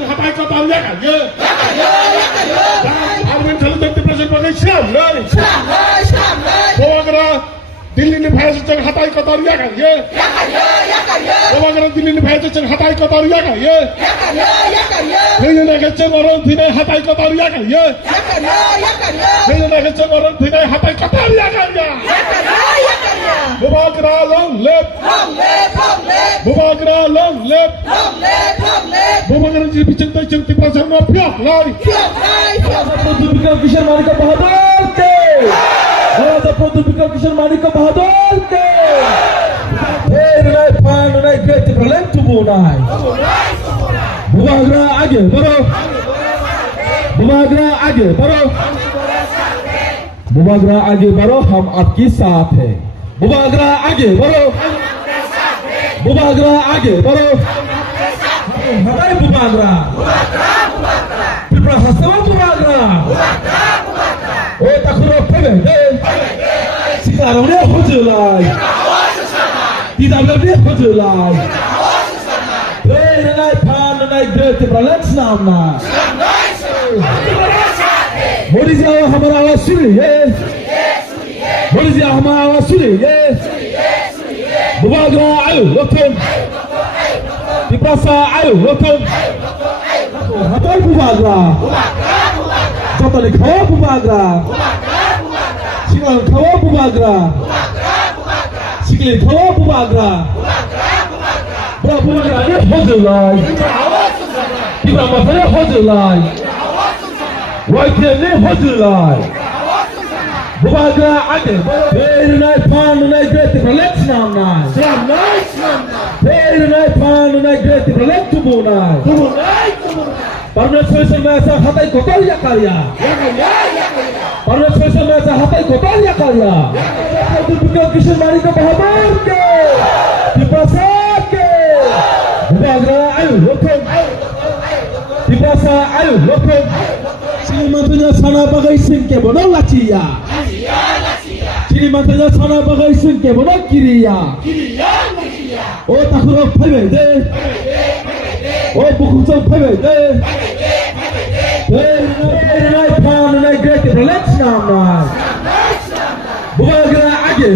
जों हाथाय कटाव यागायो आरबिन खालिद प्रेसिडेन्ट सिलाम बवाग्रा दिल्लीनि भाइजों हाथाय कटाव यागायो बवाग्रा दिल्लीनि भाइजों हाथाय कटाव यागायो फैनो नागिरसे मरण थैनाय हाथाय कटाव यागायो फैनो नागिरसे मरण थैनाय हाथाय कटाव यागायो बवाग्रा long live बवाग्रा long live बवाग्रा जी बिचंते चंती प्रसन्न प्यार लाई प्रदीपिका किशोर मानिक बहादुर के प्रदीपिका किशोर मानिक बहादुर के नाय फान नाय ग्रेट प्रलय तुबो नाय बवाग्रा आगे बढ़ो बवाग्रा आगे बढ़ो बवाग्रा आगे बढ़ो हम आपके साथ हैं बवाग्रा आगे बढ़ो बवाग्रा आगे बढ़ो हमारे बवाग्रा पिपरा हसवा बवाग्रा ओ तखरो फेबे सितारने होजलाय दिदाबले होजलाय नाय फान नाय ग्रेट प्रलय नामना मोदी जी हमारा आवाज सुनिए मोदी जी हमारा आवाज सुनिए बवाग्रा आयो लोथम पिपासा आयो लोथम हाथाय बवाग्रा जतले खावा बवाग्रा सिगल खावा बवाग्रा सिगले खावा बवाग्रा बवाग्रा ने होजलाय पिपरा माफाया होजलाय वाइटे ने होजलाय बवाग्रा आगे नाय फान नाय ग्रेट प्रलय नामना नाय फान नाय ग्रेट प्रलय तुबो नाय परमेश्वर में ऐसा हाथाय कटाव याकारिया परमेश्वर में ऐसा हाथाय कटाव याकारिया प्रदीपिका किशोर मानिक बहादुर के पिपासा के बवाग्रा आयो लोथम पिपासा आयो लोथम श्रीमंतnya sana bagai singke bono lacia श्रीमंतnya sana bagai singke bono kiriya o takuro phaibe de o bukhungso phaibe de nai pan nai great relax namna bwagra age